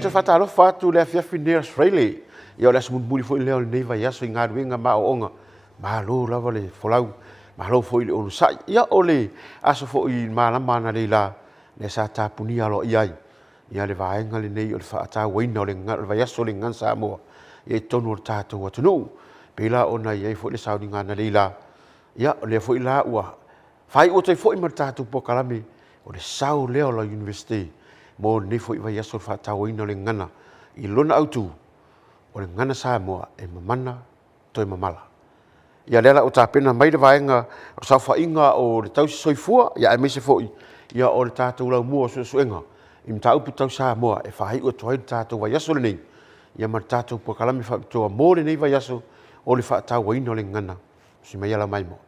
te whatalo whatu lea fiafi ne Australia. Ia lea sumuni fo i leo nei vai aso i ngā ruenga ma o onga. Ma lo lava le folau. Ma lo fo i le onu sai. Ia o le aso fo i malama na le la. Le sa tapuni alo iai. Ia le vaenga le nei o le whaata waina o le vai aso le ngan Samoa. Ia i tonu o le tātou atunu. Pela ona iai fo i le sauni ngana le la. Ia o le fo i la ua. Fai o te fo i mar tātou Polokalame. O le sau leo la university. Mo ne fo i vai aso le whaata waina o le ngana. I lona autu. O le ngana Samoa e mamana toi mamala. Ia lela o tāpena mai le vaenga o sa whainga o le tausi soifua. Ia e mese fo i. Ia o le tātou lau mua o suenga. I mta upu tau Samoa e whahai o toai le tātou vai aso le nei. Ia mar tātou Polokalame whakitoa mō le nei vai aso o le whaata waina o le ngana. Si mai ala mai mo.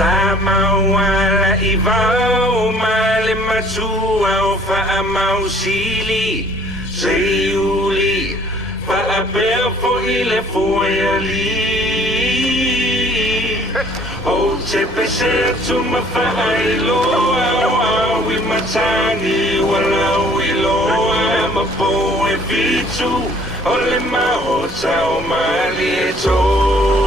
Samoa i vau ma le matua o whaamau sili Seiuli whaapea fo i le foiali O te pese atu mawhaa'iloa o awi matangi walau iloa ma po e vitu o le mahota o mali e tō